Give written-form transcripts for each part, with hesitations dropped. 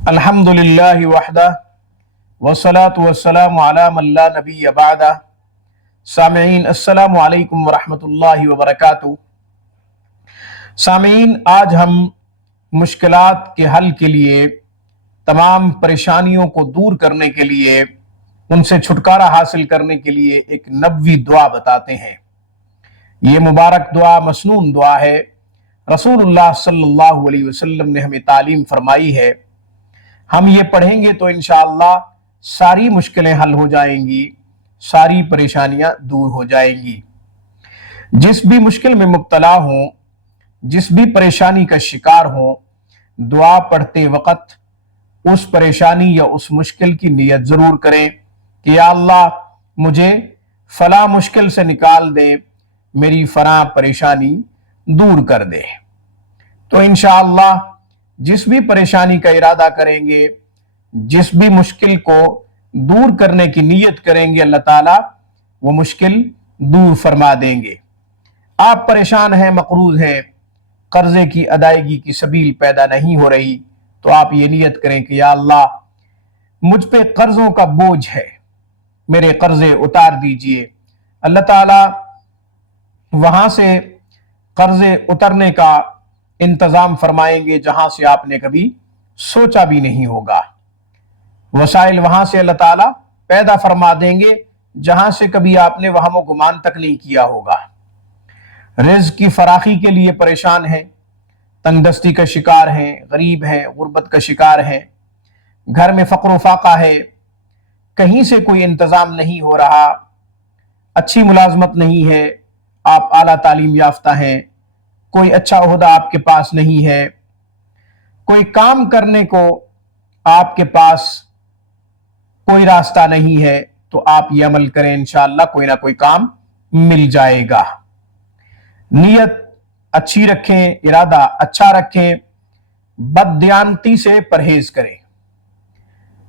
अल्हम्दुलिल्लाहि वहदा वस्सलातु वस्सलामु अला मन ला नबिय्य बअदा। सामीईन अस्सलामु अलैकुम वरहमतुल्लाहि वबरकातुहू। सामीईन, आज हम मुश्किलात के हल के लिए, तमाम परेशानियों को दूर करने के लिए, उनसे छुटकारा हासिल करने के लिए एक नबवी दुआ बताते हैं। ये मुबारक दुआ मसनून दुआ है। रसूलुल्लाह सल्लल्लाहु अलैहि वसल्लम ने हमें तालीम फरमाई है। हम ये पढ़ेंगे तो इंशाअल्लाह सारी मुश्किलें हल हो जाएंगी, सारी परेशानियां दूर हो जाएंगी। जिस भी मुश्किल में मुब्तला हों, जिस भी परेशानी का शिकार हों, दुआ पढ़ते वक़्त उस परेशानी या उस मुश्किल की नियत ज़रूर करें कि या अल्लाह, मुझे फला मुश्किल से निकाल दे, मेरी फला परेशानी दूर कर दे। तो इंशाअल्लाह जिस भी परेशानी का इरादा करेंगे, जिस भी मुश्किल को दूर करने की नीयत करेंगे, अल्लाह ताला वो मुश्किल दूर फरमा देंगे। आप परेशान हैं, मकरूज हैं, कर्जे की अदायगी की सबील पैदा नहीं हो रही, तो आप ये नीयत करें कि या अल्लाह, मुझ पे कर्जों का बोझ है, मेरे कर्जे उतार दीजिए। अल्लाह ताला वहां से कर्जे उतरने का इंतजाम फरमाएंगे जहां से आपने कभी सोचा भी नहीं होगा। वसाइल वहां से अल्लाह ताला पैदा फरमा देंगे जहां से कभी आपने वहमो गुमान तक नहीं किया होगा। रिज़्क़ की फराखी के लिए परेशान हैं, तंगदस्ती का शिकार हैं, गरीब हैं, गुर्बत का शिकार हैं, घर में फ़क्र फाका है, कहीं से कोई इंतजाम नहीं हो रहा, अच्छी मुलाजमत नहीं है, आप आला तालीम याफ्ता हैं, कोई अच्छा ओहदा आपके पास नहीं है, कोई काम करने को आपके पास कोई रास्ता नहीं है, तो आप ये अमल करें, इंशाअल्लाह कोई ना कोई काम मिल जाएगा। नियत अच्छी रखें, इरादा अच्छा रखें, बददियानती से परहेज करें।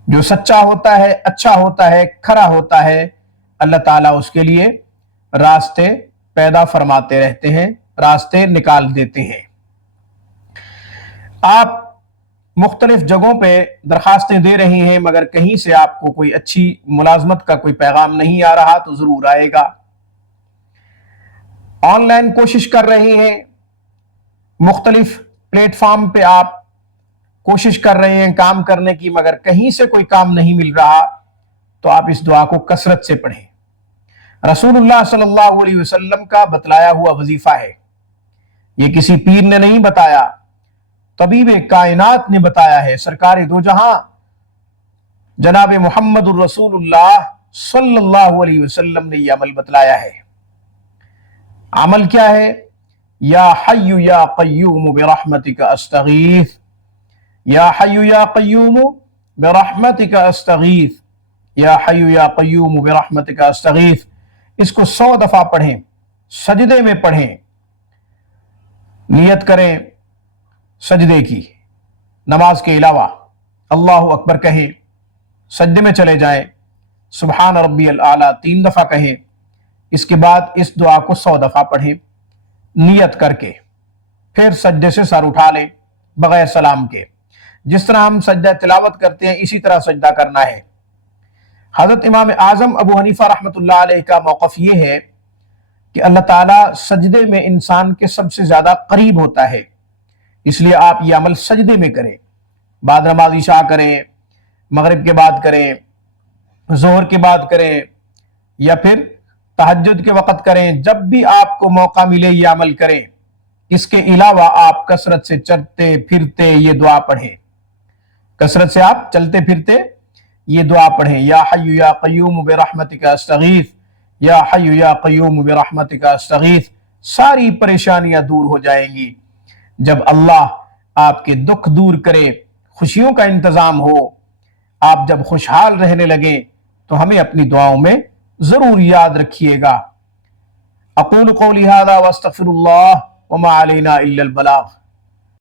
जो सच्चा होता है, अच्छा होता है, खरा होता है, अल्लाह ताला उसके लिए रास्ते पैदा फरमाते रहते हैं, रास्ते निकाल देते हैं। आप मुख्तलिफ जगहों पे दरखास्तें दे रहे हैं, मगर कहीं से आपको कोई अच्छी मुलाजमत का कोई पैगाम नहीं आ रहा, तो जरूर आएगा। ऑनलाइन कोशिश कर रहे हैं, मुख्तलिफ प्लेटफॉर्म पे आप कोशिश कर रहे हैं काम करने की, मगर कहीं से कोई काम नहीं मिल रहा, तो आप इस दुआ को कसरत से पढ़ें। रसूलुल्लाह सल्लल्लाहु अलैहि वसल्लम का बतलाया हुआ वजीफा है। ये किसी पीर ने नहीं बताया, तबीब कायनात ने बताया है। सरकार दो जहां जनाब मुहम्मदुर रसूलुल्लाह सल्लल्लाहु अलैहि वसल्लम ने यह अमल बतलाया है। अमल क्या है? या हय्यु या क़य्यूम बिरहमतिका अस्तगीथ, या हय्यु या क़य्यूम बिरहमतिका अस्तगीथ, या हय्यु या क़य्यूम बिरहमतिका अस्तगीथ। इसको 100 दफा पढ़ें, सजदे में पढ़ें, नियत करें सजदे की, नमाज के अलावा अल्लाहु अकबर कहें, सजदे में चले जाएं, सुबहान रब्बियल आला 3 दफा कहें। इसके बाद इस दुआ को 100 दफा पढ़ें नियत करके, फिर सजदे से सर उठा लें बगैर सलाम के। जिस तरह हम सजदा तिलावत करते हैं, इसी तरह सजदा करना है। हजरत इमाम आजम अबू हनीफा रहमतुल्लाह अलैह का मौक़िफ़ ये है कि अल्लाह ताला सजदे में इंसान के सबसे ज्यादा करीब होता है, इसलिए आप ये अमल सजदे में करें। बाद नमाज इशा करें, मगरिब के बाद करें, जोहर के बाद करें, या फिर तहज्जुद के वक़्त करें। जब भी आपको मौका मिले ये अमल करें। इसके अलावा आप कसरत से चलते फिरते ये दुआ पढ़ें, कसरत से आप चलते फिरते ये दुआ पढ़ें, या हय्यु या क़य्यूम बिरहमतिका अस्तगीथ, या हय्यु या क़य्यूम बिरहमतिका अस्तगीथ। सारी परेशानियां दूर हो जाएंगी। जब अल्लाह आपके दुख दूर करे, खुशियों का इंतजाम हो, आप जब खुशहाल रहने लगे, तो हमें अपनी दुआओं में जरूर याद रखिएगा। अक़ूलु क़ौली हाज़ा व अस्तग़फ़िरुल्लाह व मा अलैना इल्लल बलाग़।